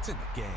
It's in the game.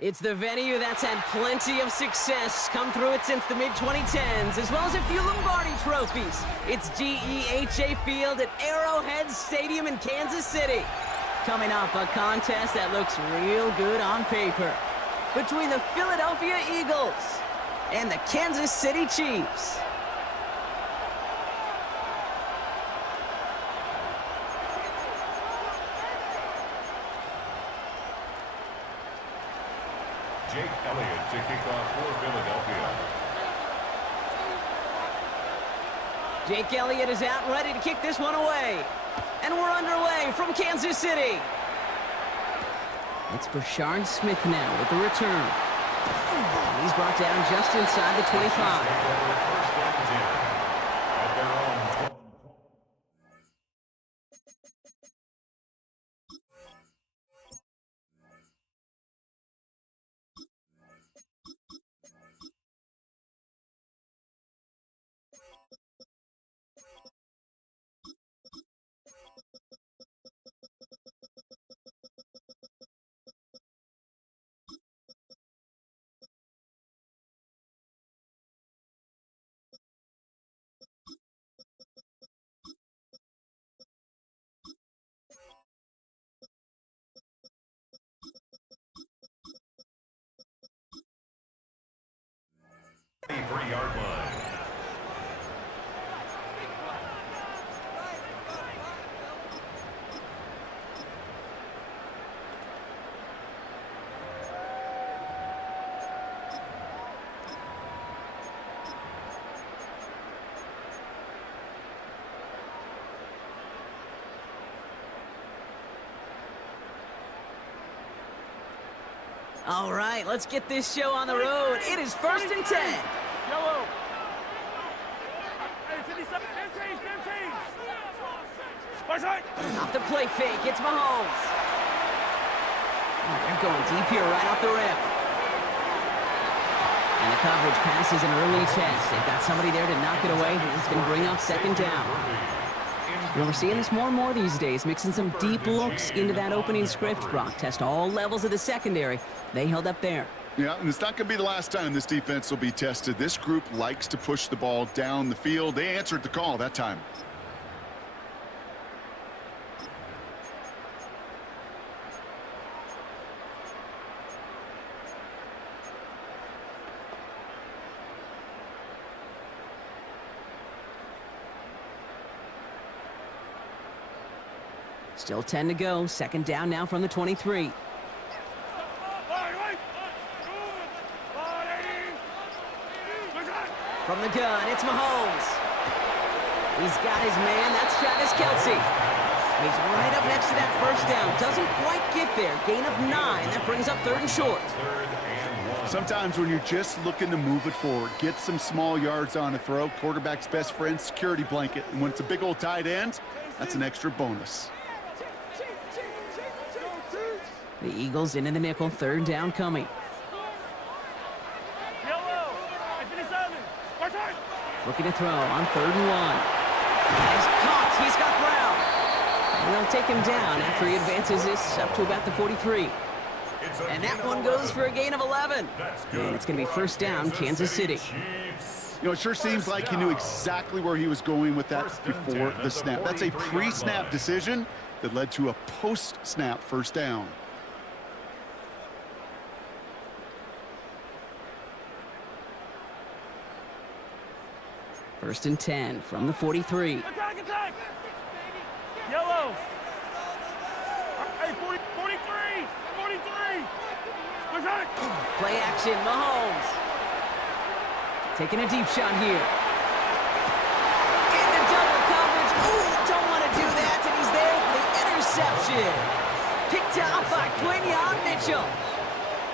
It's the venue that's had plenty of success, come through it since the mid-2010s, as well as a few Lombardi trophies. It's GEHA Field at Arrowhead Stadium in Kansas City. Coming up, a contest that looks real good on paper between the Philadelphia Eagles and the Kansas City Chiefs. Jake Elliott to kick off for Philadelphia. Jake Elliott is out and ready to kick this one away. And we're underway from Kansas City. It's Brashard Smith now with the return. He's brought down just inside the 25. Yard line. All right, let's get this show on the road. It is 1st and 10. Yellow. Off the play fake, it's Mahomes. Oh, they're going deep here right off the rip. And the coverage passes an early test. They've got somebody there to knock it away, and it's going to bring up 2nd down. You know, we're seeing this more and more these days, mixing some deep looks into that opening script. Brock test all levels of the secondary. They held up there. Yeah, and it's not going to be the last time this defense will be tested. This group likes to push the ball down the field. They answered the call that time. Still 10 to go. 2nd down now from the 23. From the gun, it's Mahomes. He's got his man. That's Travis Kelce. He's right up next to that 1st down. Doesn't quite get there. Gain of 9. That brings up 3rd and short. 3rd and 1. Sometimes when you're just looking to move it forward, get some small yards on a throw, quarterback's best friend, security blanket. And when it's a big old tight end, that's an extra bonus. The Eagles into the nickel, third down coming. Looking to throw on 3rd and 1. He's caught. He's got Brown. And they'll take him down after he advances this up to about the 43. And that one goes for a gain of 11. And it's going to be first down, Kansas City. You know, it sure seems like he knew exactly where he was going with that before the snap. That's a pre-snap decision that led to a post-snap first down. First and 10 from the 43. Attack, attack! Yellow! Hey, 43! 43! Attack! Play action, Mahomes. Taking a deep shot here. Into double coverage. Ooh, don't want to do that, and he's there for the interception. Picked off by Quinyon Mitchell.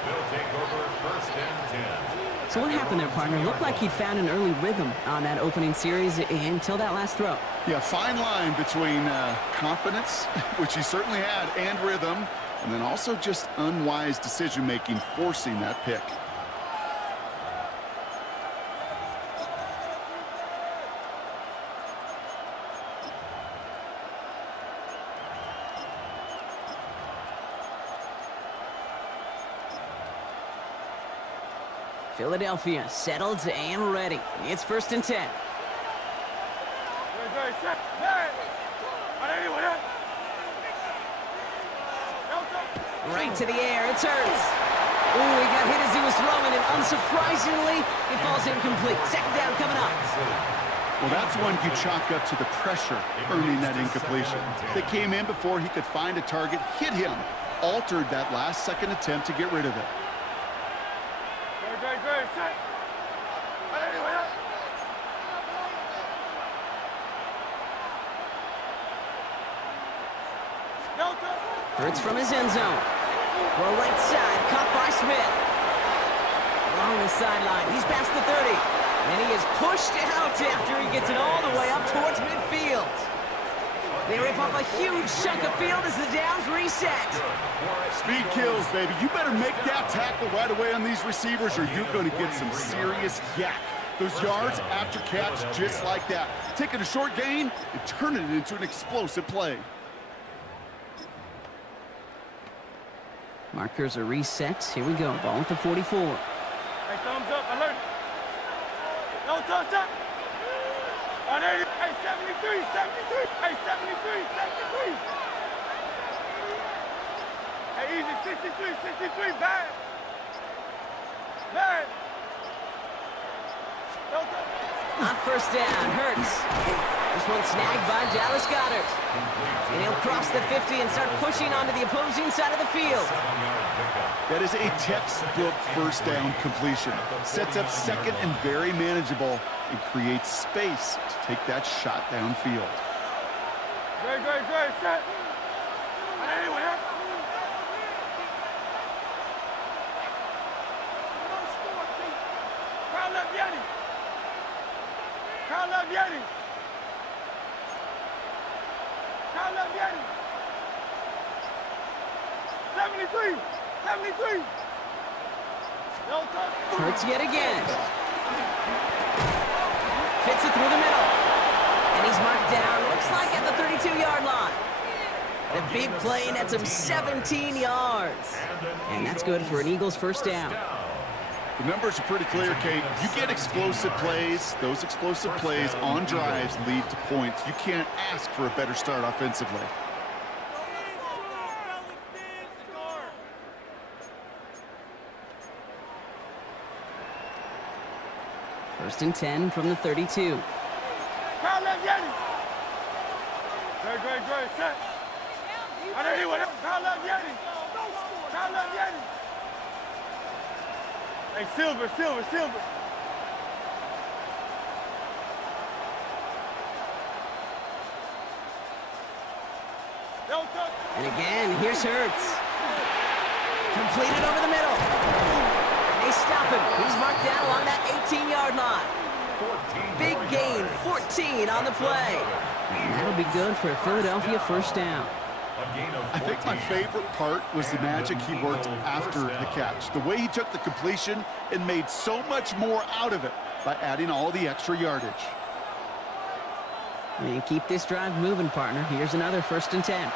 They'll take over first and 10. So what happened there, partner? Looked like he'd found an early rhythm on that opening series until that last throw. Yeah, fine line between confidence, which he certainly had, and rhythm, and then also just unwise decision-making, forcing that pick. Philadelphia settled and ready. It's first and 10. Right to the air, it's Hurts. Ooh, he got hit as he was throwing, and unsurprisingly, it falls incomplete. Second down coming up. Well, that's one you chalk up to the pressure earning that incompletion. They came in before he could find a target, hit him, altered that last-second attempt to get rid of it. Hurts from his end zone. Well, right side, caught by Smith. Along the sideline, he's past the 30. And he is pushed out after he gets it all the way up towards midfield. They rip off a huge chunk of field as the downs reset. Speed kills, baby. You better make that tackle right away on these receivers or you're going to get some serious yak. Those yards after catch just like that. Taking a short gain and turning it into an explosive play. Markers are reset. Here we go. Ball at the 44. Hey, thumbs up. Alert. No touch up. On 80. Hey, 73. 73. Hey, 73. 73. Hey, easy. 63. 63. Bad. Bad. No touch. On first down, Hurts. This one snagged by Dallas Goedert. And he'll cross the 50 and start pushing onto the opposing side of the field. That is a textbook first down completion. Sets up second and very manageable and creates space to take that shot downfield. Great, great, great. Set. Anyway, Carl left Yeti. Carl left Yeti. Carl left Yeti. 73. 73. No touch. Hurts yet again. Fits it through the middle. And he's marked down, looks like at the 32-yard line. The big play nets him 17 yards. And that's good for an Eagles first down. The numbers are pretty clear, Kate. You get explosive plays. Those explosive plays on drives lead to points. You can't ask for a better start offensively. First and 10 from the 32. Carl left Yeti. Great, great, great. Set. Anyway, Carl left Yeti. Carl left Yeti. Hey, Silver, Silver, Silver. No touch. And again, here's Hurts. Completed over the middle. And They stop him. He's marked down along that 18-yard line. Big gain, 14 on the play. And that'll be good for a Philadelphia first down. I think my favorite part was the magic he worked after the catch. The way he took the completion and made so much more out of it by adding all the extra yardage. And keep this drive moving, partner. Here's another 1st and 10.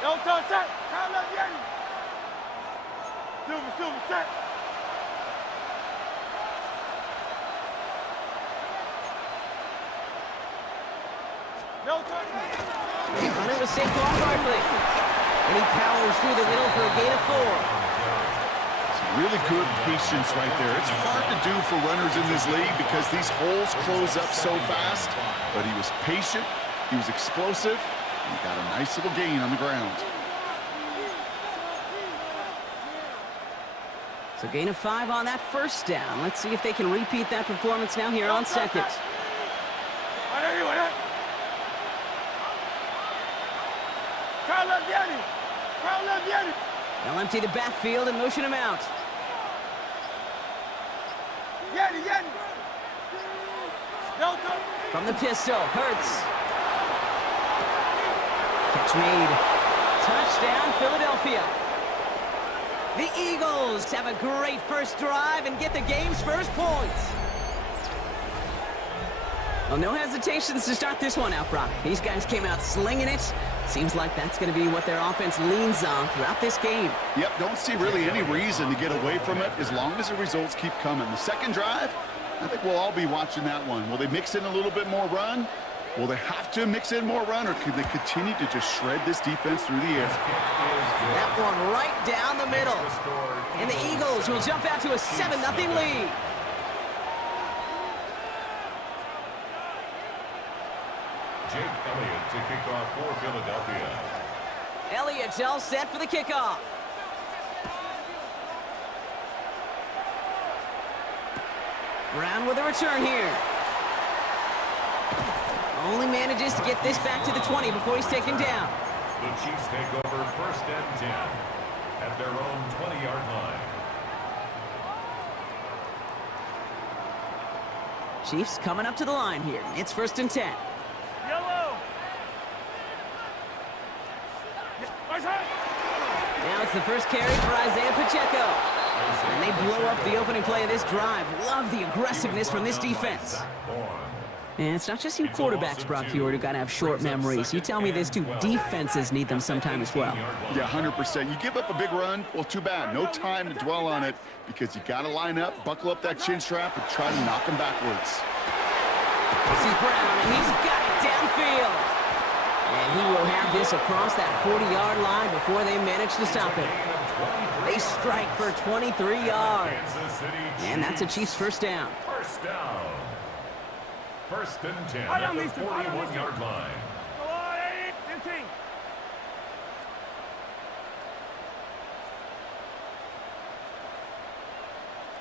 Yo, touch that. Count left, Yanni. Silver, set. No touch. They run it with Saquon Barkley. And he powers through the middle for a gain of 4. Really good patience right there. It's hard to do for runners in this league because these holes close up so fast. But he was patient, he was explosive, and he got a nice little gain on the ground. So gain of 5 on that 1st down. Let's see if they can repeat that performance now here on 2nd. They'll empty the backfield and motion him out. From the pistol, Hurts. Catch made. Touchdown, Philadelphia. The Eagles have a great first drive and get the game's first points. Well, no hesitations to start this one out, Brock. These guys came out slinging it. Seems like that's going to be what their offense leans on throughout this game. Yep, don't see really any reason to get away from it as long as the results keep coming. The second drive, I think we'll all be watching that one. Will they mix in a little bit more run? Will they have to mix in more run, or could they continue to just shred this defense through the air? That one right down the middle. And the Eagles will jump out to a 7-0 lead. Jake Elliott to kick off for Philadelphia. Elliott's all set for the kickoff. Brown with a return here. Only manages to get this back to the 20 before he's taken down. The Chiefs take over 1st and 10 at their own 20-yard line. Chiefs coming up to the line here. It's 1st and 10. Yellow. Now it's the first carry for Isaiah Pacheco. And they blow up the opening play of this drive. Love the aggressiveness from this defense. And it's not just you quarterbacks, Brock Huard, who got to have short memories. You tell me this too, defenses need them sometime as well. Yeah, 100%. You give up a big run, well, too bad. No time to dwell on it because you got to line up, buckle up that chin strap, and try to knock them backwards. This is Brown, and he's got it downfield. And he will have this across that 40-yard line before they manage to stop him. They strike for 23 yards. And that's a Chiefs first down. First down. 1st and 10 at the 41-yard line. Go on, 15.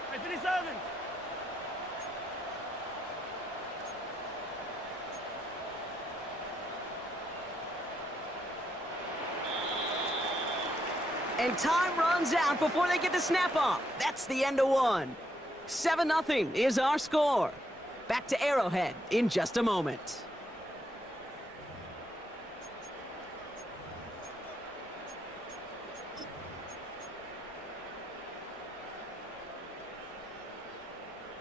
Hey, 57. And time runs out before they get the snap off. That's the end of one. 7-0 is our score. Back to Arrowhead in just a moment.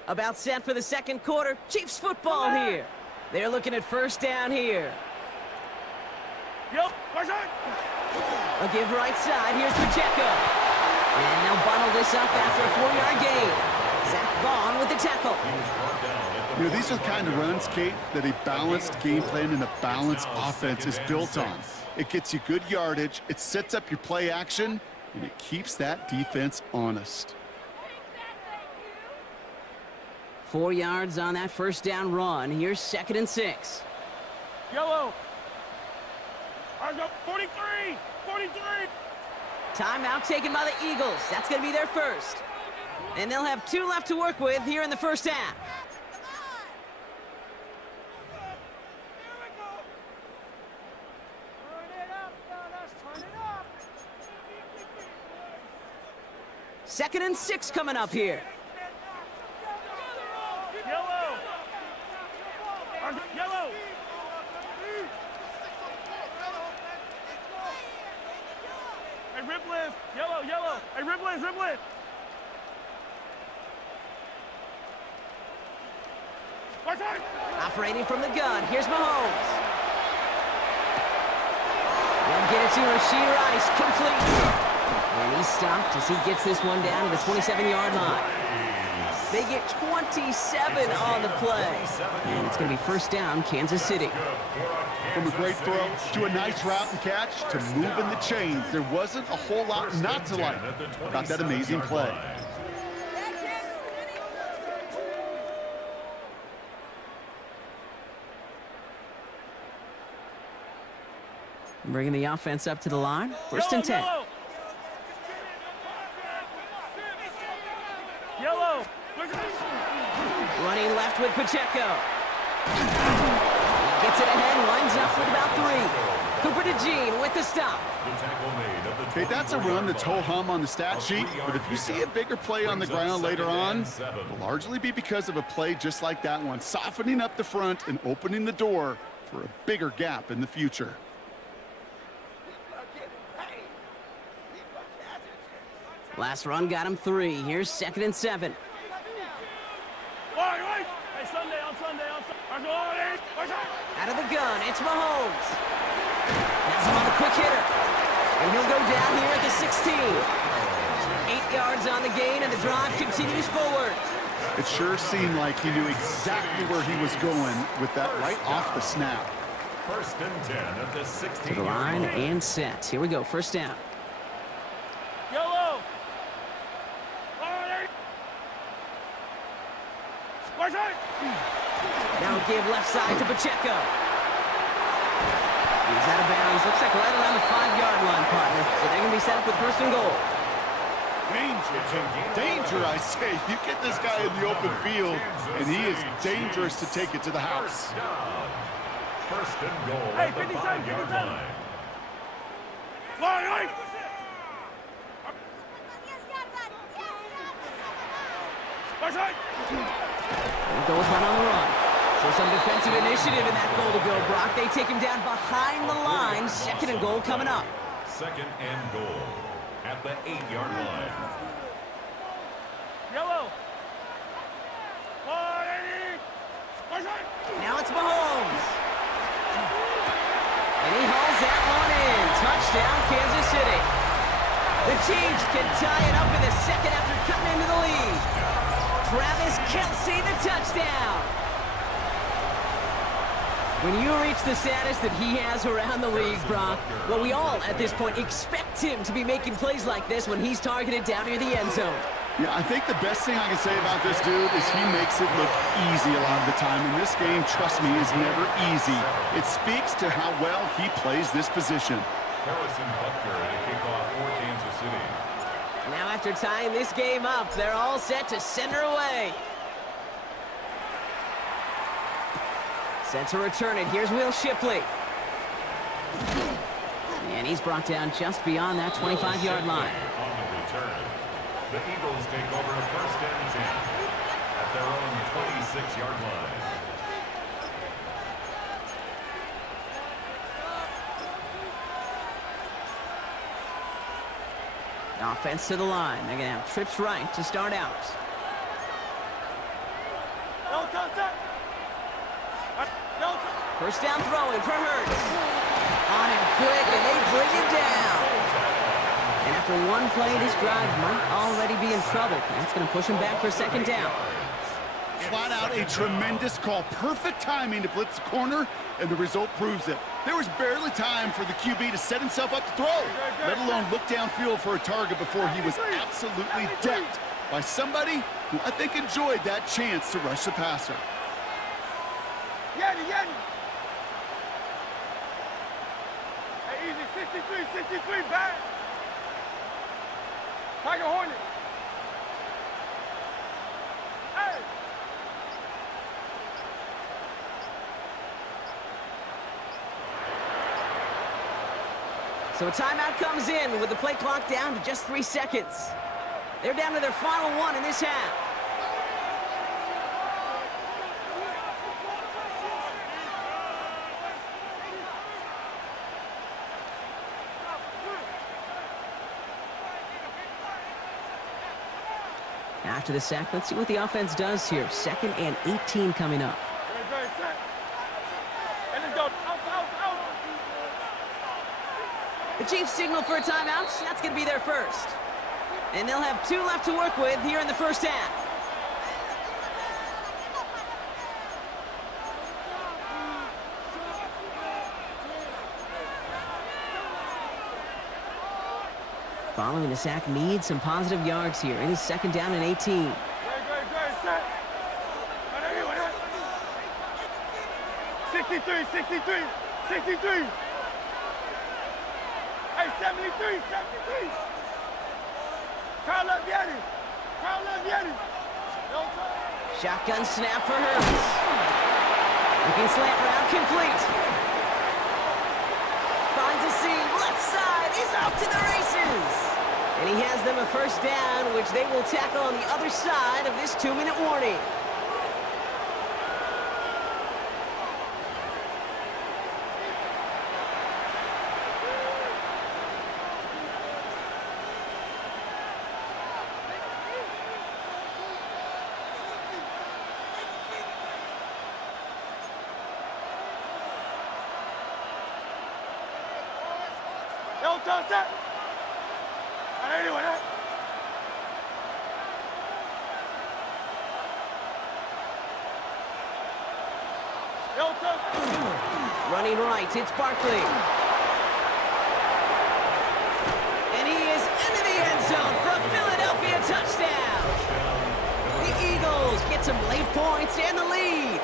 About set for the second quarter. Chiefs football here. They're looking at first down here. Yep, where's it? A give right side. Here's Pacheco. And they'll bundle this up after a 4-yard gain. Zach Bond with the tackle. You know, these are the kind of runs, Kate, that a balanced game plan and a balanced offense is built on. It gets you good yardage, it sets up your play action, and it keeps that defense honest. 4 yards on that first down run. Here's 2nd and 6. Yellow. I got 43. 43. Timeout taken by the Eagles. That's going to be their first. And they'll have 2 left to work with here in the first half. 2nd and 6 coming up here. Yellow. Yellow. Hey, Ripley. Yellow, yellow. Hey, Ripley. Watch out. Operating from the gun, here's Mahomes. They'll get it to Rashee Rice, complete. And he's stopped as he gets this one down to the 27-yard line. They get 27 on the play. And it's going to be first down, Kansas City. From a great throw to a nice route and catch to moving the chains, there wasn't a whole lot not to like about that amazing play. Bringing the offense up to the line. First and 10. Yellow. Running left with Pacheco. Gets it ahead, lines up with about 3. Cooper DeJean with the stop. Okay, that's a run that's ho-hum on the stat sheet, but if you see a bigger play on the ground later on, it'll largely be because of a play just like that one, softening up the front and opening the door for a bigger gap in the future. Last run got him 3. Here's 2nd and 7. Hey, Sunday. Out of the gun, it's Mahomes. That's him on the quick hitter. And he'll go down here at the 16. 8 yards on the gain, and the drive continues forward. It sure seemed like he knew exactly where he was going with that right off the snap. First and 10 at the 16. To the line and set. Here we go, first down. Yellow. Now give left side to Pacheco. He's out of bounds. Looks like right around the 5-yard line, partner. So they're going to be set up with first and goal. Danger, I say. You get this guy in the open field, and he is dangerous to take it to the house. First and goal Hey, at the 57, 5-yard 57. line. They'll go with one on the run. So some defensive initiative in that goal to go, Brock. They take him down behind the line. 2nd and goal coming up. 2nd and goal at the 8-yard line. Yellow. Now it's Mahomes. And he hauls that one in. Touchdown, Kansas City. The Chiefs can tie it up in the 2nd after cutting into the lead. Travis Kelce, the touchdown. When you reach the status that he has around the league, Brock, well, we all at this point expect him to be making plays like this when he's targeted down near the end zone. Yeah, I think the best thing I can say about this dude is he makes it look easy a lot of the time. And this game, trust me, is never easy. It speaks to how well he plays this position. Harrison Butker to kick off for Kansas City. Now after tying this game up, they're all set to send her away. Set to return it. Here's Will Shipley. And he's brought down just beyond that 25-yard line. On the return, the Eagles take over first and 10 at their own 26-yard line. Offense to the line. They're going to have trips right to start out. First down throwing for Hurts. On him quick, and they bring him down. And after one play, this drive might already be in trouble. That's going to push him back for 2nd down. Flat out a tremendous call. Perfect timing to blitz the corner, and the result proves it. There was barely time for the QB to set himself up to throw, let alone look downfield for a target before he was absolutely decked by somebody who I think enjoyed that chance to rush the passer. Yeti. Hey, easy. 63, back. Tiger Hornet. Hey. So a timeout comes in with the play clock down to just 3 seconds. They're down to their final one in this half. After the sack, let's see what the offense does here. 2nd and 18 coming up. The Chiefs signal for a timeout. That's going to be their first. And they'll have 2 left to work with here in the first half. Following the sack, needs some positive yards here. It is 2nd down and 18. 63, 63, 63. Hey, 73, 73. Carl Vieri. Carl Vieri. Shotgun snap for Hurts. Looking slant route complete. Finds a seam. Left side is off to the races. And he has them a first down, which they will tackle on the other side of this 2-minute warning. Yo, toss that. Anyway, Yo, toss. Running right, it's Barkley. And he is into the end zone for a Philadelphia touchdown. The Eagles get some late points and the lead.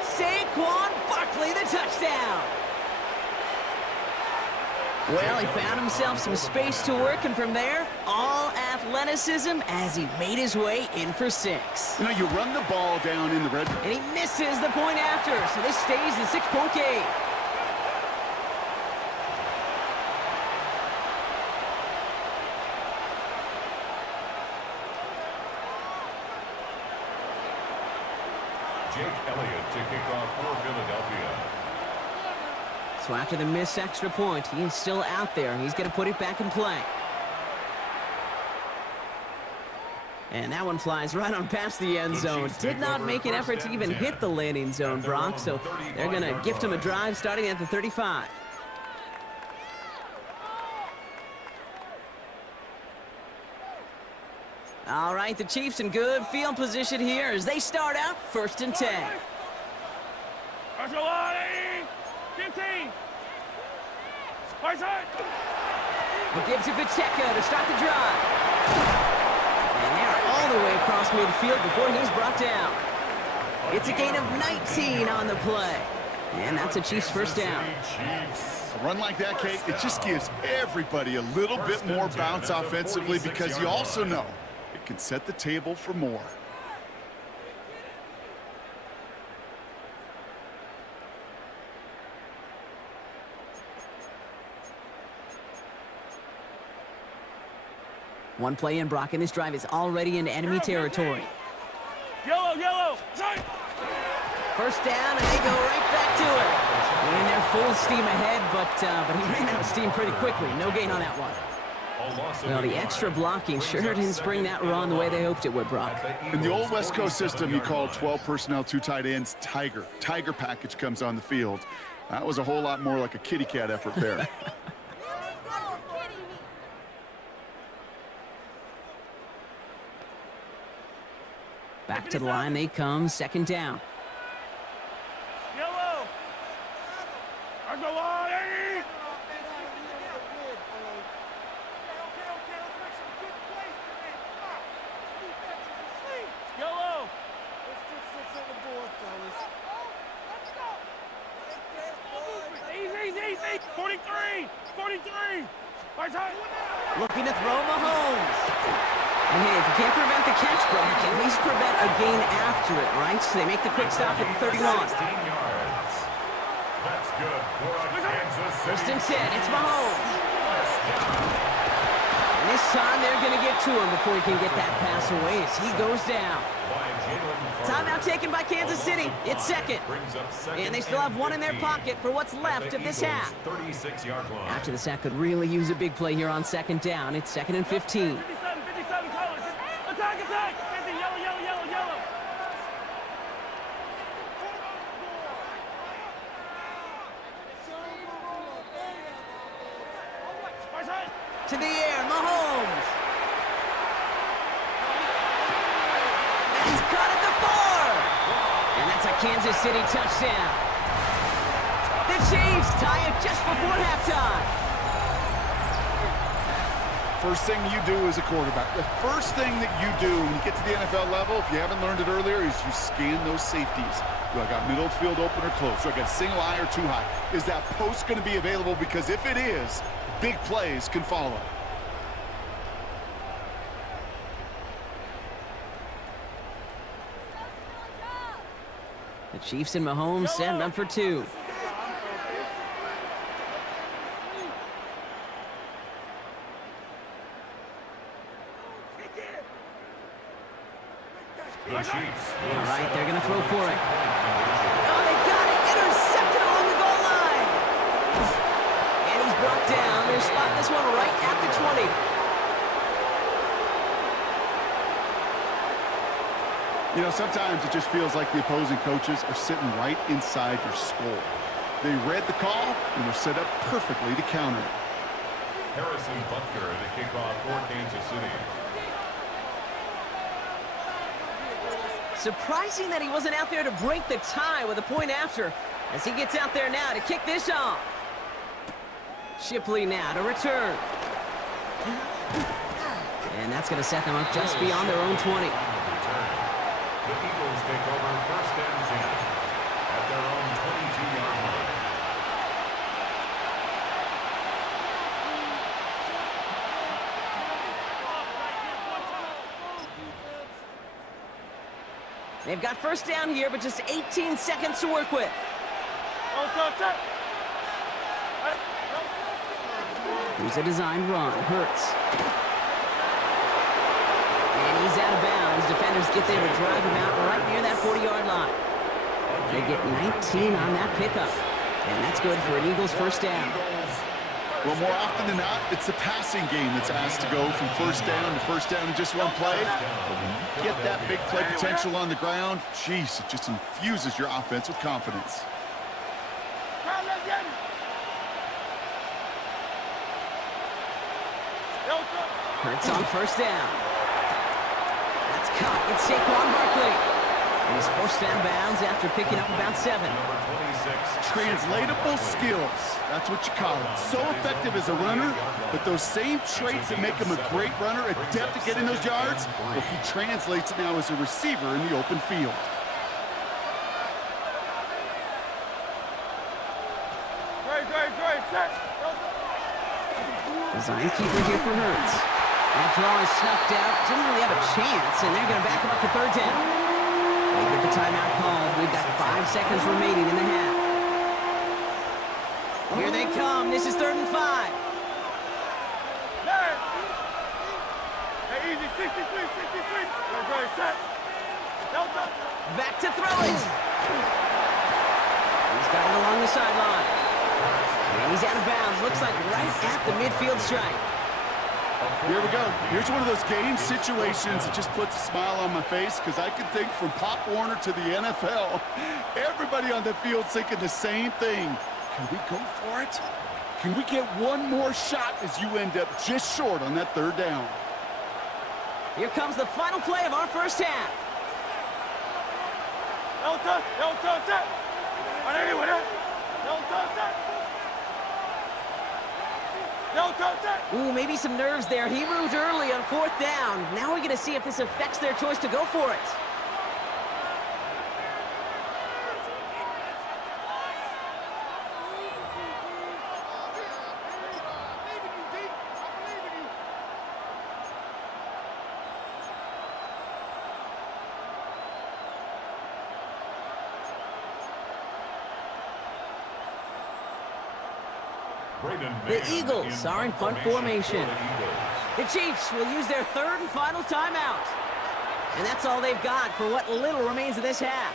Saquon Barkley, the touchdown. Well, he found himself some space to work, and from there, all athleticism as he made his way in for 6. You know, you run the ball down in the red. And he misses the point after, so this stays a 6-point game. Jake Elliott to kick off for Philadelphia. So after the missed extra point, he is still out there. He's going to put it back in play. And that one flies right on past the end zone. Did not make an effort to even hit the landing zone, Brock. So they're going to gift him a drive starting at the 35. All right, the Chiefs in good field position here as they start out 1st and 10. He gives it Pacheco to start the drive. And they're all the way across midfield before he's brought down. It's a gain of 19 on the play. And that's a Chiefs first down. A run like that, Kate, it just gives everybody a little bit more bounce offensively because you also know it can set the table for more. One play in, Brock, and this drive is already into enemy territory. Yellow, yellow. First down, and they go right back to it. And they're full steam ahead, but he ran out of steam pretty quickly. No gain on that one. Well, the extra blocking sure didn't spring that run the way they hoped it would, Brock. In the old West Coast system, you call 12 personnel, 2 tight ends, Tiger. Tiger package comes on the field. That was a whole lot more like a kitty cat effort there. Back to the line they come, 2nd down. Yellow. I go on, Eddie. Yellow. Easy. 43. 43. Looking to throw Mahomes. And hey, if you can't prevent the catch, Brock, at least prevent a gain after it, right? So they make the quick stop at the 31. 16 yards. That's good for a Kansas City. 1st and 10, it's Mahomes. And And this time they're going to get to him before he can get that pass away as he goes down. Timeout taken by Kansas City. It's second. And they still have one in their pocket for what's left of this half. 36-yard line. After the sack could really use a big play here on second down. It's 2nd and 15. 57 colors. Attack, attack. 50, yellow, yellow, yellow, yellow. To the air, Mahomes. That's caught at the 4. And that's a Kansas City touchdown. The Chiefs tie it just before halftime. First thing you do as a quarterback, the first thing that you do when you get to the NFL level, if you haven't learned it earlier, is you scan those safeties. Do I got middle field open or close? Do I got single high or too high? Is that post going to be available? Because if it is, big plays can follow. The Chiefs and Mahomes setting up for 2. The Chiefs. All right, they're going to throw for it. Oh, they got it. Intercepted along the goal line. And he's brought down. They're spotting this one right at the 20. You know, sometimes it just feels like the opposing coaches are sitting right inside your skull. They read the call and were set up perfectly to counter it. Harrison Butker to kick off for Kansas City. Surprising that he wasn't out there to break the tie with a point after as he gets out there now to kick this off. Shipley now to return. And that's going to set them up just beyond their own 20. The Eagles take over 1st and 10 at their own 22-yard line. They've got 1st down here, but just 18 seconds to work with. Here's a designed run. Hurts. And he's out of bounds. Defenders get there to drive him out right near that 40-yard line. They get 19 on that pickup. And that's good for an Eagles 1st down. Well, more often than not, it's the passing game that's asked to go from 1st down to 1st down in just one play. But when you get that big play potential on the ground, geez, it just infuses your offense with confidence. Hurts on 1st down. That's caught. It's Saquon Barkley. And he's forced down bounds after picking up about 7. Translatable skills. That's what you call it. So effective as a runner, but those same traits that make him a great runner, adept at getting those yards, well, he translates it now as a receiver in the open field. Design keeper here for Hurts. That draw is snuffed out. Didn't really have a chance, and they're going to back him up for 3rd down. They get the timeout called. We've got 5 seconds remaining in the half. Here they come. This is 3rd and 5. Hey, easy, 63, 63. Go, set. Delta. Back to throw it. He's got it along the sideline. And he's out of bounds. Looks like right at the midfield stripe. Here we go. Here's one of those game situations that just puts a smile on my face because I can think from Pop Warner to the NFL, everybody on the field thinking the same thing. Can we go for it? Can we get one more shot as you end up just short on that 3rd down? Here comes the final play of our 1st half. Delta, set. Anyway, Delta, set. Ooh, maybe some nerves there. He moved early on 4th down. Now we're going to see if this affects their choice to go for it. The Eagles are in punt formation. The Chiefs will use their third and final timeout. And that's all they've got for what little remains of this half.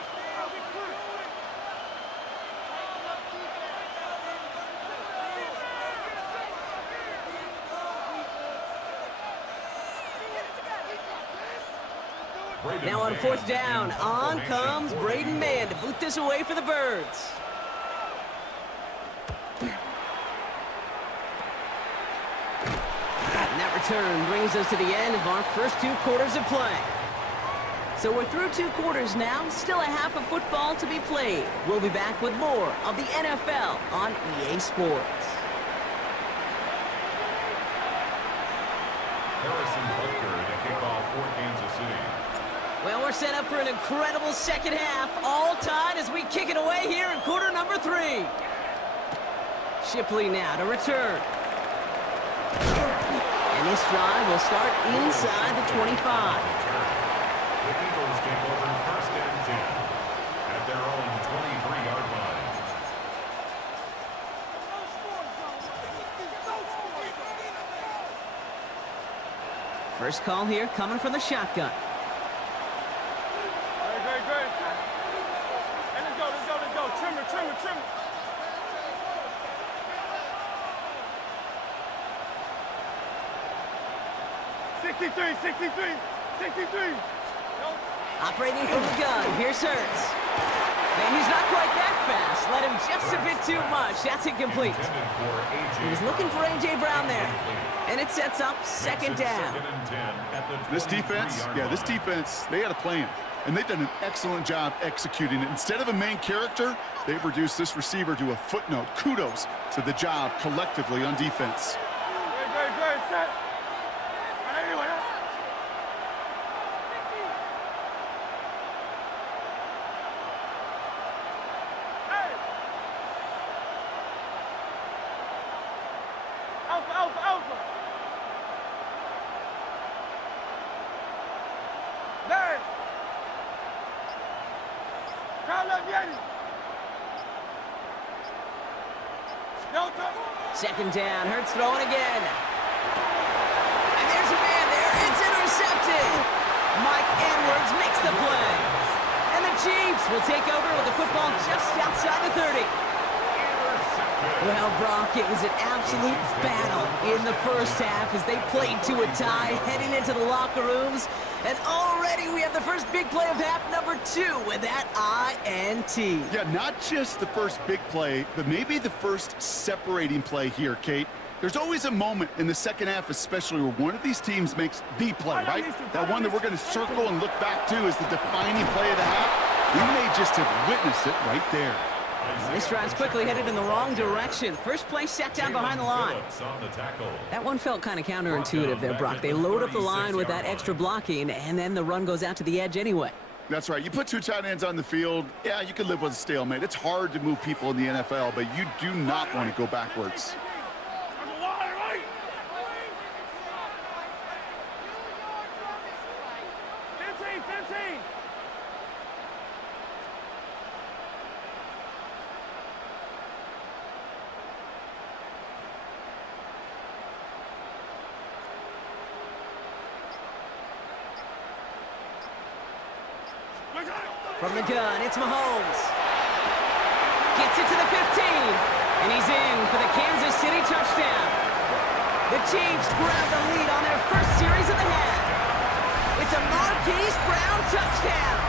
Now on fourth down, on comes Braden Mann to boot this away for the Birds. And that return brings us to the end of our first 2 quarters of play. So we're through 2 quarters now, still a half of football to be played. We'll be back with more of the NFL on EA Sports. Harrison Butker to kick off for Kansas City. Well, we're set up for an incredible second half, all tied as we kick it away here in quarter number 3. Shipley now to return. And this drive will start inside the 25. The Eagles take over first and 10 at their own 23-yard line. First call here coming from the shotgun. Great. And let's go. Trim it. 63. Operating from the gun, here's Hurts. And he's not quite that fast. Let him just a bit too much. That's incomplete. He was looking for A.J. Brown there. And it sets up second down. This defense, they had a plan. And they've done an excellent job executing it. Instead of a main character, they've reduced this receiver to a footnote. Kudos to the job collectively on defense. Great. Set. Alpha. There. Second down, Hurts throwing again. And there's a man there, it's intercepted. Mike Edwards makes the play. And the Chiefs will take over with the football just outside the 30. Well, Brock, it was an absolute battle in the first half as they played to a tie, heading into the locker rooms. And already we have the first big play of half number 2 with that INT. Yeah, not just the first big play, but maybe the first separating play here, Kate. There's always a moment in the second half, especially where one of these teams makes the play, right? That one that we're going to circle and look back to as the defining play of the half. We may just have witnessed it right there. This drive's quickly headed in the wrong direction. First play set down behind the line. That one felt kind of counterintuitive there, Brock. They load up the line with that extra blocking, and then the run goes out to the edge anyway. That's right. You put 2 tight ends on the field, yeah, you can live with a stalemate. It's hard to move people in the NFL, but you do not want to go backwards. 15. From the gun, it's Mahomes. Gets it to the 15, and he's in for the Kansas City touchdown. The Chiefs grab the lead on their first series of the half. It's a Marquise Brown touchdown.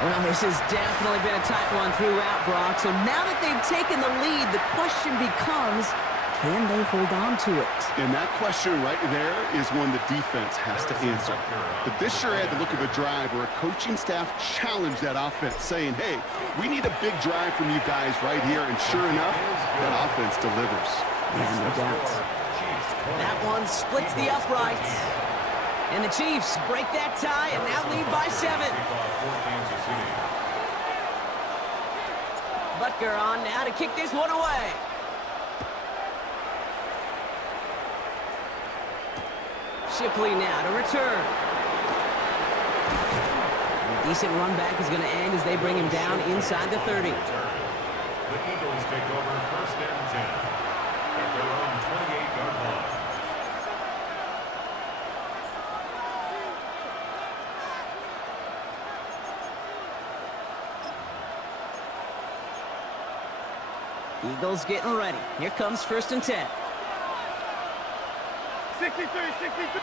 Well, this has definitely been a tight one throughout, Brock. So now that they've taken the lead, the question becomes, can they hold on to it? And that question right there is one the defense has to answer. But this sure had the look of a drive where a coaching staff challenged that offense, saying, hey, we need a big drive from you guys right here. And sure enough, that offense delivers. Yeah, no doubt. That one splits the uprights. And the Chiefs break that tie and now lead by 7. Butker on now to kick this one away. Shipley now to return. And a decent run back is going to end as they bring him down inside the 30. The Eagles take over first and 10 at their own 28-yard line. Eagles getting ready. Here comes 1st and 10. 63, 63.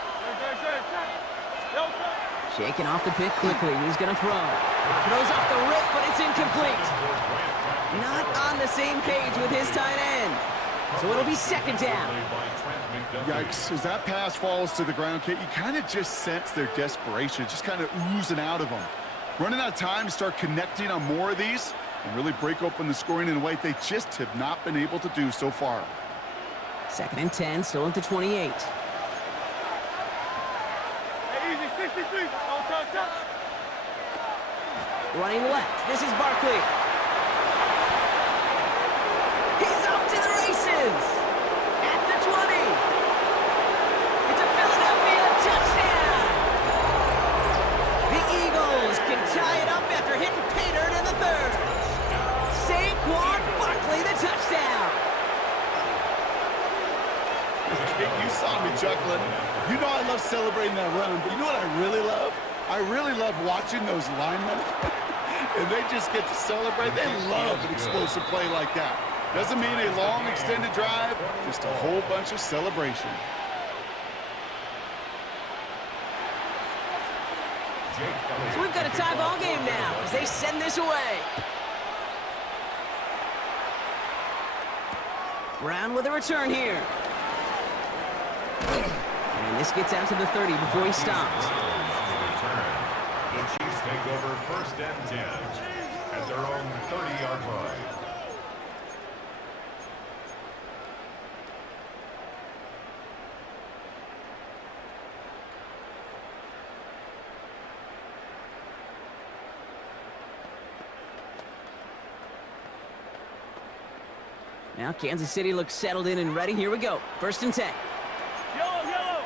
Shaking off the pick quickly. He's going to throw. Throws off the rip, but it's incomplete. Not on the same page with his tight end. So it'll be 2nd down. Yikes, as that pass falls to the ground, Kate, you kind of just sense their desperation, just kind of oozing out of them. Running out of time to start connecting on more of these and really break open the scoring in a way they just have not been able to do so far. 2nd and 10, still at the 28. Running left. This is Barkley. He's off to the races. At the 20. It's a Philadelphia touchdown. The Eagles can tie it up after hitting pay dirt in the 3rd. Saquon Barkley, the touchdown. You saw me chuckling. You know I love celebrating that run, but you know what I really love? I really love watching those linemen. And they just get to celebrate. They love an explosive play like that. Doesn't mean a long extended drive, just a whole bunch of celebration. So we've got a tie ball game now as they send this away. Brown with a return here. And this gets out to the 30 before he stops. The Chiefs take over 1st and 10 at their own 30-yard line. Now Kansas City looks settled in and ready. Here we go. 1st and 10. Yellow, yellow.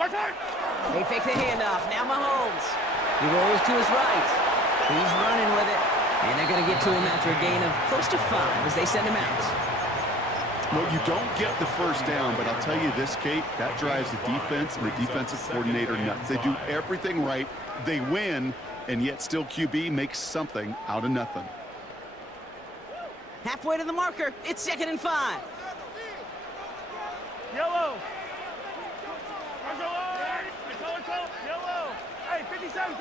Attack. They fake the handoff. Now Mahomes. He rolls to his right. He's running with it. And they're going to get to him after a gain of close to 5 as they send him out. Well, you don't get the 1st down, but I'll tell you this, Kate, that drives the defense and the defensive coordinator nuts. They do everything right. They win, and yet still QB makes something out of nothing. Halfway to the marker. It's 2nd and 5. Yellow. Yellow. Hey, 57.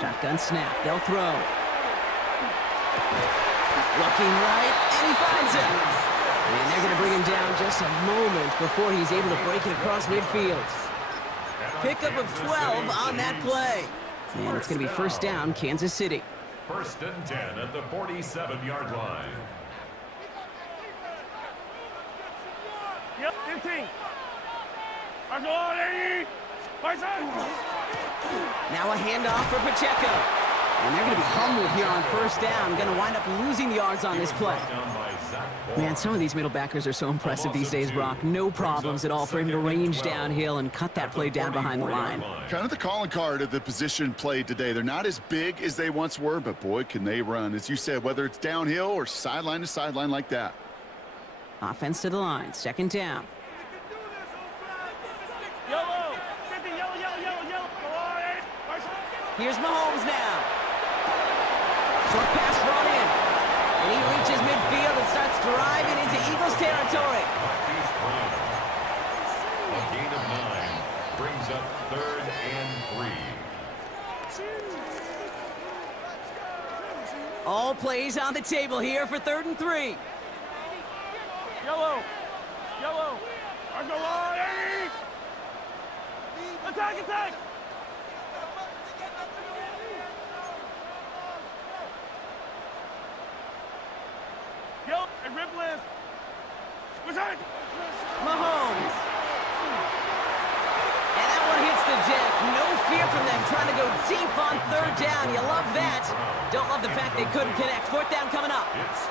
Shotgun snap. They'll throw. Looking right, and he finds him. And they're going to bring him down just a moment before he's able to break it across midfield. Pickup of 12 on that play. And it's going to be 1st down, Kansas City. 1st and 10 at the 47-yard line. Yep, 15. Now a handoff for Pacheco. And they're going to be humbled here on 1st down. Going to wind up losing yards on this play. Man, some of these middle backers are so impressive these days, Brock. No problems at all for him to range downhill and cut that play down behind the line. Kind of the calling card of the position played today. They're not as big as they once were, but boy, can they run. As you said, whether it's downhill or sideline to sideline like that. Offense to the line. 2nd down. Yellow. Here's Mahomes now. Short pass brought in. And he reaches midfield and starts driving into Eagles territory. A gain of 9 brings up 3rd and 3. All plays on the table here for 3rd and 3. Yellow. Attack. Yellow and Ripley. Return. Mahomes. And that one hits the deck. No fear from them trying to go deep on 3rd down. You love that. Don't love the fact they couldn't connect. 4th down coming up. It's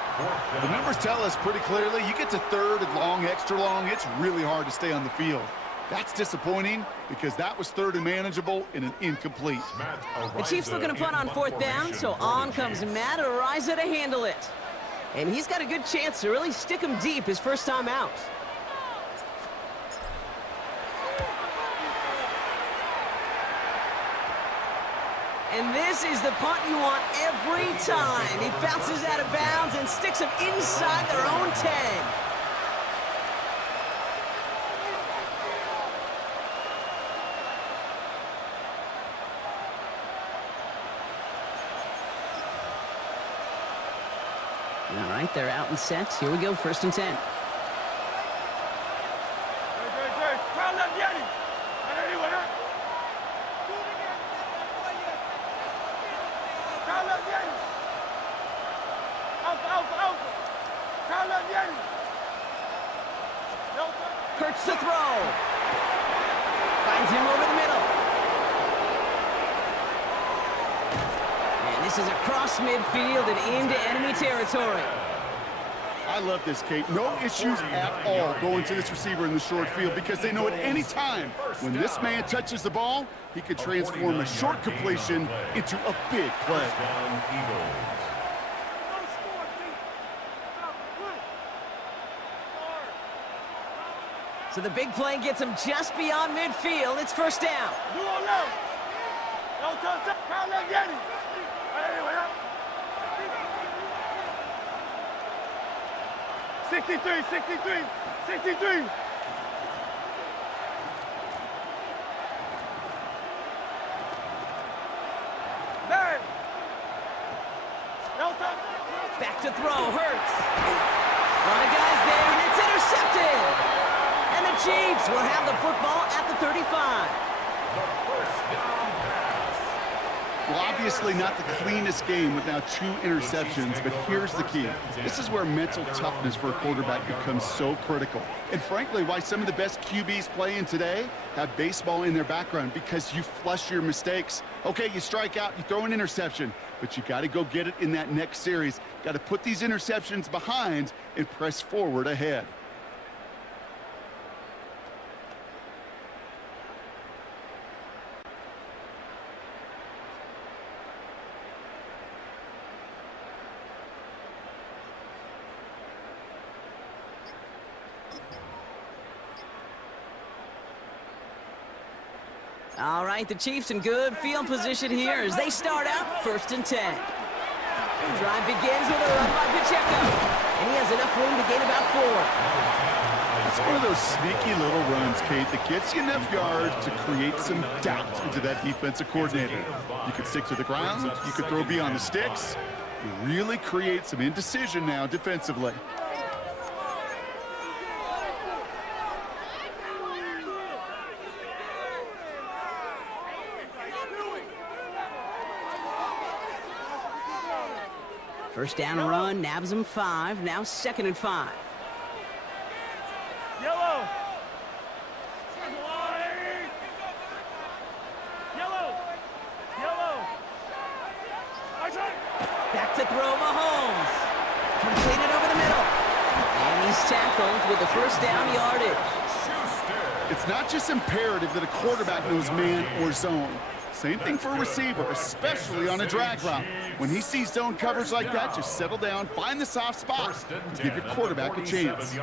The numbers tell us pretty clearly, you get to third and long, extra long, it's really hard to stay on the field. That's disappointing because that was third and manageable in an incomplete. The Chiefs looking to punt on fourth down, so on comes Matt Ariza to handle it. And he's got a good chance to really stick him deep his first time out. And this is the punt you want every time. He bounces out of bounds and sticks him inside their own 10. All right, they're out and set. Here we go, first and 10. Hurts to throw. Finds him over the middle. And this is across midfield and into enemy territory. I love this, Kate. No issues at all going to this receiver in the short field because they know at any time when this man touches the ball, he could transform a short completion into a big play. So the big play gets him just beyond midfield. It's first down. 63, 63, 63. Back to throw, Hurts. A lot of guys there, and it's intercepted. And the Chiefs will have the football at the 35. Well, obviously not the cleanest game with now 2 interceptions, but here's the key. This is where mental toughness for a quarterback becomes so critical. And frankly, why some of the best QBs playing today have baseball in their background, because you flush your mistakes. Okay, you strike out, you throw an interception, but you got to go get it in that next series. Got to put these interceptions behind and press forward ahead. All right, the Chiefs in good field position here as they start out first and 10. The drive begins with a run by Pacheco, and he has enough room to gain about 4. It's one of those sneaky little runs, Kate, that gets you enough yards to create some doubt into that defensive coordinator. You can stick to the ground, you can throw beyond the sticks. You really create some indecision now defensively. First down and run, nabs him 5, now second and 5. Yellow. Yellow. Yellow. Back to throw, Mahomes. Completed over the middle. And he's tackled with the first down yardage. It's not just imperative that a quarterback knows man or zone. Same thing for a receiver, especially on a drag route. When he sees zone coverage like that, just settle down, find the soft spot, and give your quarterback a chance.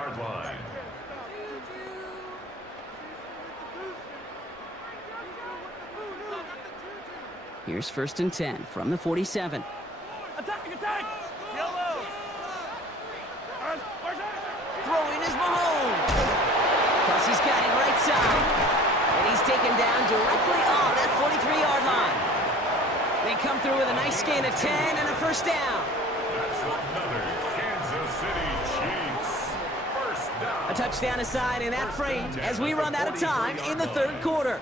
Here's first and 10 from the 47. Attack, attack. Yellow. Throwing is Mahomes. Plus he's got it right side. And he's taken down directly on that 43-yard line. They come through with a nice gain of 10 and a first down. That's another Kansas City Chiefs first down. A touchdown aside in that frame as we run out of time in the third quarter.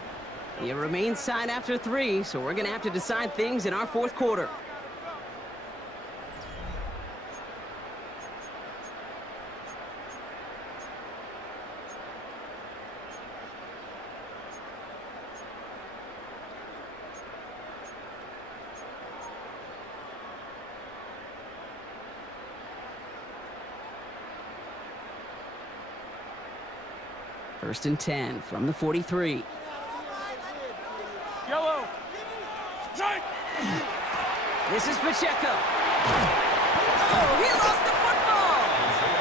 It remains tied after 3, so we're going to have to decide things in our fourth quarter. First and 10 from the 43. Yellow. Strike. This is Pacheco. Oh, he lost the football.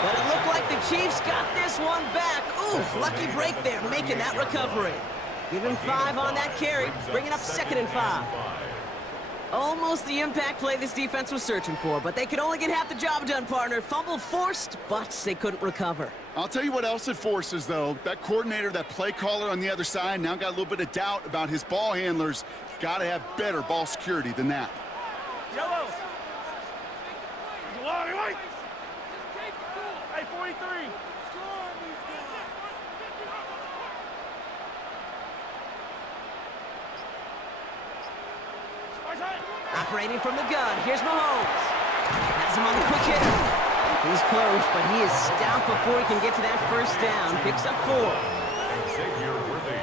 But it looked like the Chiefs got this one back. Ooh, lucky break there, making that recovery. Give him 5 on that carry, bringing up 2nd and 5. Almost the impact play this defense was searching for, but they could only get half the job done, partner. Fumble forced, but they couldn't recover. I'll tell you what else it forces, though. That coordinator, that play caller on the other side, now got a little bit of doubt about his ball handlers. Got to have better ball security than that. Yellow. Wait. Hey, 43. Operating from the gun, here's Mahomes. Has him on the quick hitter. He's close, but he is stout before he can get to that first down. Picks up 4. Xavier Worthy.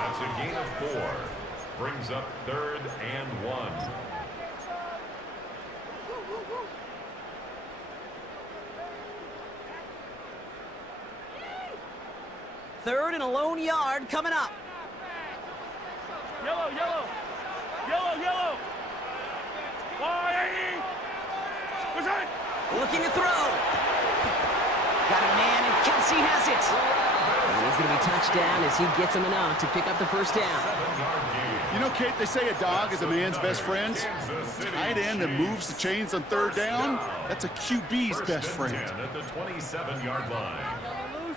That's a gain of 4. Brings up 3rd and 1. Third and a lone yard coming up. Yellow. Why? What's that? Looking to throw. Got a man, and Kelsey has it. And he's going to be touchdown as he gets him enough to pick up the first down. You know, Kate, they say a dog is a man's best friend. Tight end that moves the chains on 3rd down, that's a QB's best friend. At the 27-yard line.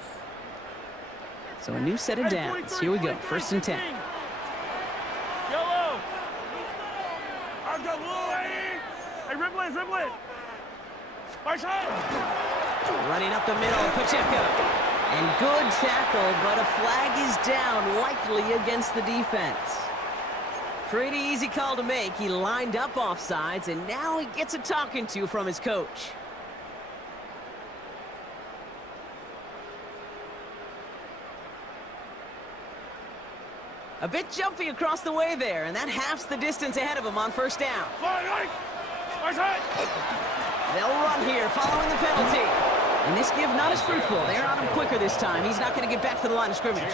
So a new set of downs. Here we go, 1st and 10. Yellow. I've got blue. Hey, Ripley. My shot. Running up the middle, Pacheco. And good tackle, but a flag is down, likely against the defense. Pretty easy call to make. He lined up offsides, and now he gets a talking to from his coach. A bit jumpy across the way there, and that halves the distance ahead of him on 1st down. They'll run here following the penalty. And this give not as fruitful. They're on him quicker this time. He's not going to get back to the line of scrimmage.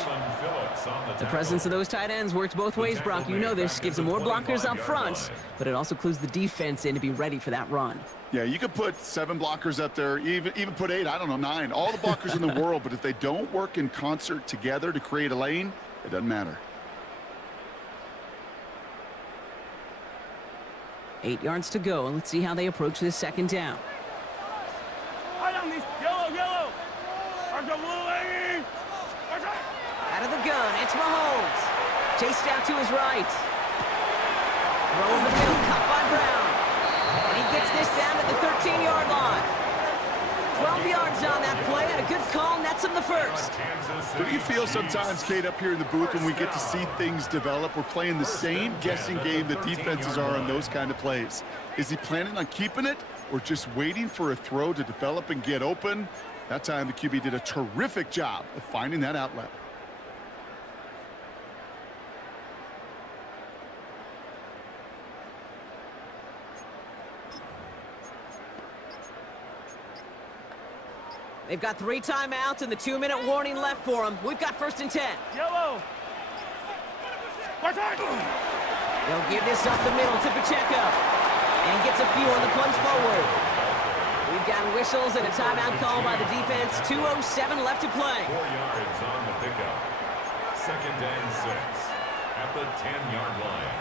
The presence of those tight ends works both ways, Brock. You know this. Gives them more blockers up front, but it also clues the defense in to be ready for that run. Yeah, you could put 7 blockers up there, even put 8, I don't know, 9. All the blockers in the world, but if they don't work in concert together to create a lane, it doesn't matter. 8 yards to go, and let's see how they approach this 2nd down. Yellow. Out of the gun, it's Mahomes. Chased out to his right. Throw over the middle, cut by Brown. And he gets this down to the 13-yard line. 12 yards on that play, and a good call nets him the first. Do you feel sometimes, Kate, up here in the booth when we get to see things develop, we're playing the same guessing game that defenses are on those kind of plays? Is he planning on keeping it or just waiting for a throw to develop and get open? That time the QB did a terrific job of finding that outlet. They've got 3 timeouts and the 2-minute warning left for them. We've got 1st and 10. Yellow. They'll give this up the middle to Pacheco. And he gets a few on the plunge forward. We've got whistles and a timeout call by the defense. 2:07 left to play. 4 yards on the pickup. 2nd and 6 at the 10-yard line.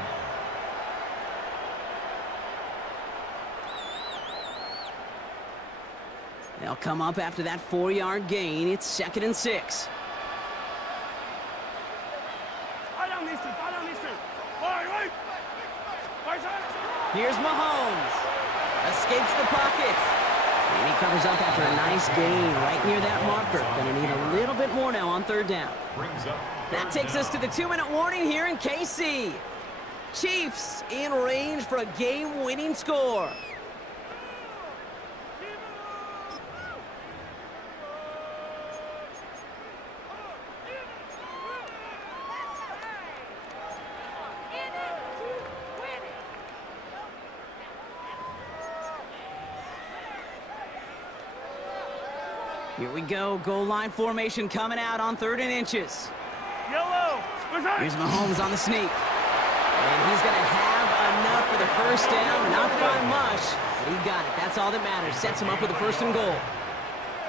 They'll come up after that 4-yard gain. It's 2nd and 6. Here's Mahomes. Escapes the pocket. And he covers up after a nice gain right near that marker. Gonna need a little bit more now on 3rd down. That takes us to the 2-minute warning here in KC. Chiefs in range for a game-winning score. Here we go. Goal line formation coming out on 3rd and inches. Yellow. Here's Mahomes on the sneak. And he's going to have enough for the first down. Not by much, but he got it. That's all that matters. Sets him up with a 1st and goal.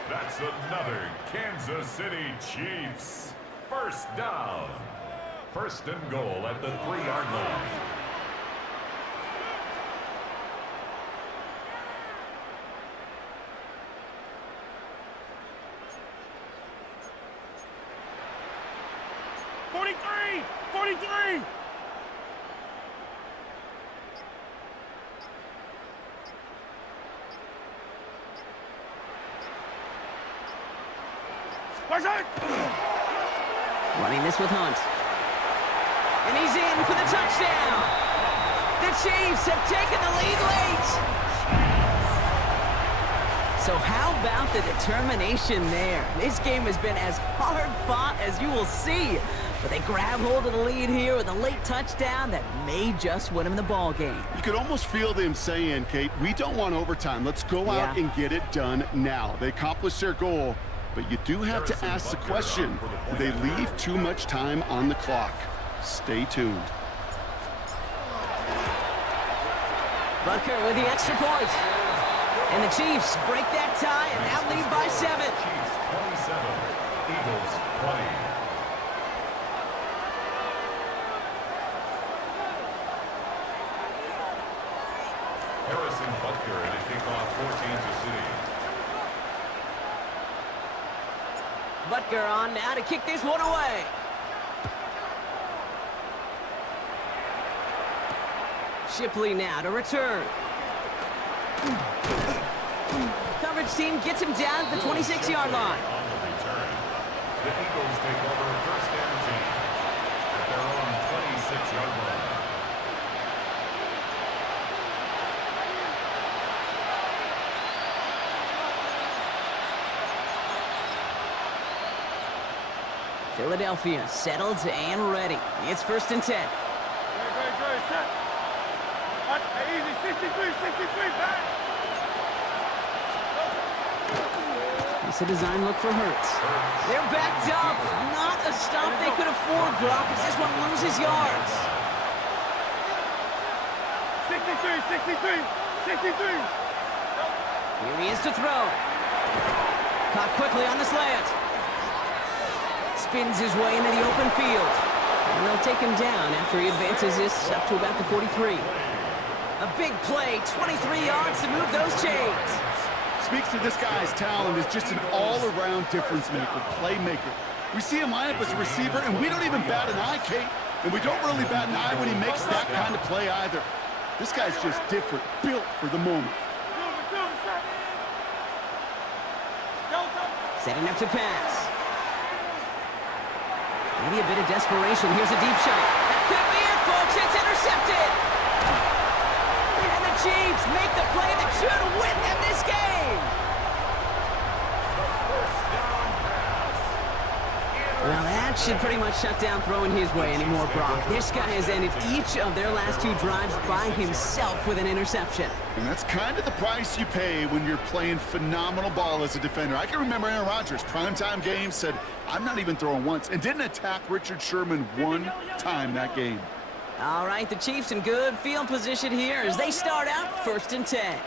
That's another Kansas City Chiefs. 1st down. 1st and goal at the 3-yard line. Running this with Hunt. And he's in for the touchdown. The Chiefs have taken the lead late. So how about the determination there? This game has been as hard fought as you will see. But they grab hold of the lead here with a late touchdown that may just win them the ball game. You could almost feel them saying, Kate, we don't want overtime. Let's go out and get it done now. They accomplished their goal, but you do have to ask the question, do they leave too much time on the clock? Stay tuned. Butker with the extra point. And the Chiefs break that tie and now lead by 7. Chiefs 27, Eagles 20. Harrison Butker at a kickoff for Kansas City. Butker on now to kick this one away. Shipley now to return. Coverage team gets him down at the 26-yard line. On the return, the Eagles take over 1st and 10 at their own 26-yard line. Philadelphia settled and ready. It's 1st and 10. Easy, 63, back. It's a design look for Hurts. They're backed up. Not a stop they could afford, Brock, as this one loses yards. 63. Here he is to throw. Caught quickly on the slant. Spins his way into the open field. And they'll take him down after he advances this up to about the 43. A big play, 23 yards to move those chains. Speaks to this guy's talent as just an all-around difference maker, playmaker. We see him line up as a receiver, and we don't even bat an eye, Kate. And we don't really bat an eye when he makes that kind of play either. This guy's just different, built for the moment. Setting up to pass. Maybe a bit of desperation. Here's a deep shot. That could be it, folks. It's intercepted. And the Chiefs make the play that should win them this game. Well, that should pretty much shut down throwing his way anymore, Brock. This guy has ended each of their last 2 drives by himself with an interception. And that's kind of the price you pay when you're playing phenomenal ball as a defender. I can remember Aaron Rodgers, primetime game, said, I'm not even throwing once, and didn't attack Richard Sherman one time that game. All right, the Chiefs in good field position here as they start out 1st and 10.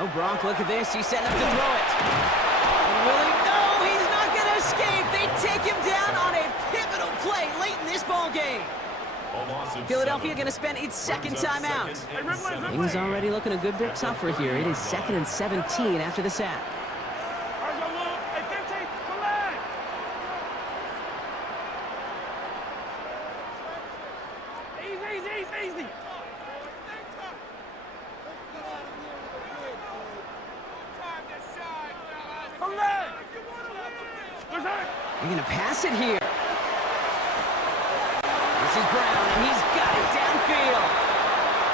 Oh, Brock, look at this. He's setting up to throw it. And will he? No, he's not going to escape. They take him down on a pivotal play late in this ball game. Philadelphia going to spend its 2nd timeout. Things already looking a good bit tougher here. It is 2nd and 17 after the sack. Easy. They're going to pass it here. This is Brown, and he's got it downfield.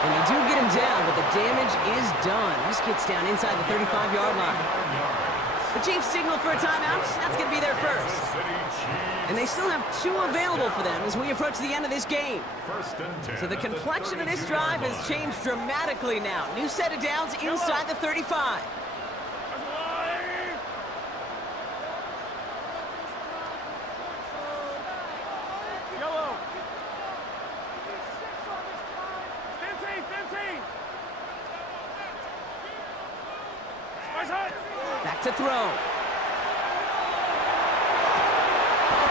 And they do get him down, but the damage is done. This gets down inside the 35-yard line. The Chiefs signal for a timeout. That's going to be their first. And they still have 2 available for them as we approach the end of this game. So the complexion of this drive has changed dramatically now. New set of downs inside the 35. Yellow. 15, 15. Back to throw.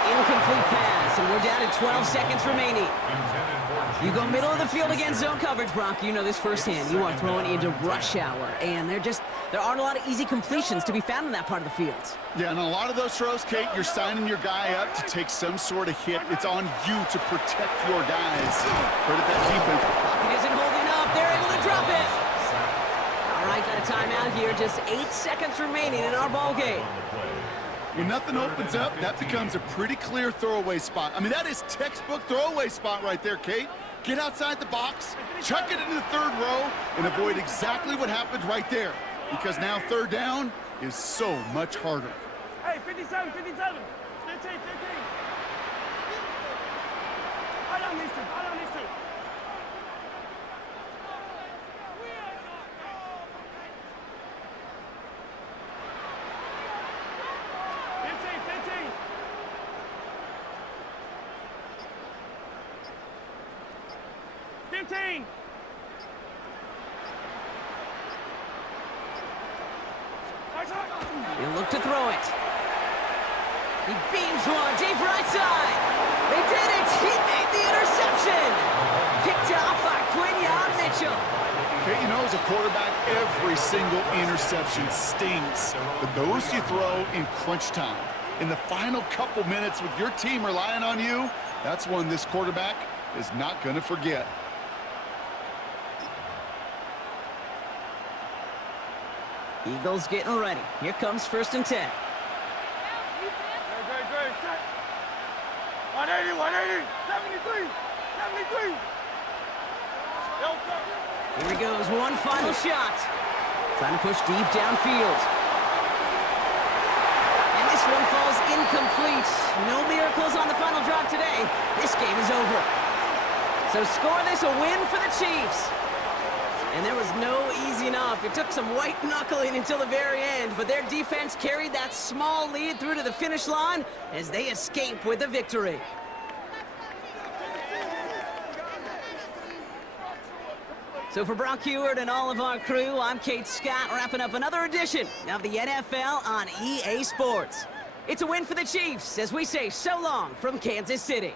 Incomplete pass, and we're down to 12 seconds remaining. You go middle of the field against zone coverage, Brock. You know this firsthand. You are throwing into rush hour, and there aren't a lot of easy completions to be found in that part of the field. Yeah, and a lot of those throws, Kate, you're signing your guy up to take some sort of hit. It's on you to protect your guys. Heard it, that defense. Pocket isn't holding up. They're able to drop it. All right, got a timeout here. Just 8 seconds remaining in our ball game. When nothing opens up, that becomes a pretty clear throwaway spot. I mean, that is textbook throwaway spot right there, Kate. Get outside the box, chuck it into the third row, and avoid exactly what happened right there. Because now third down is so much harder. Hey, 57, 57. 15, 15. I don't need to. 15. He'll look to throw it. He beams one deep right side. They did it. He made the interception. Picked off by Quinyon Mitchell. Okay, you know, as a quarterback, every single interception stings. But those you throw in crunch time. In the final couple minutes with your team relying on you, that's one this quarterback is not going to forget. Eagles getting ready. Here comes 1st and 10. Great. 180, 180. 73, 73. Here he goes, one final shot. Trying to push deep downfield. And this one falls incomplete. No miracles on the final drive today. This game is over. So score this a win for the Chiefs. And there was no easing up. It took some white knuckling until the very end, but their defense carried that small lead through to the finish line as they escape with the victory. So for Brock Heward and all of our crew, I'm Kate Scott, wrapping up another edition of the NFL on EA Sports. It's a win for the Chiefs as we say so long from Kansas City.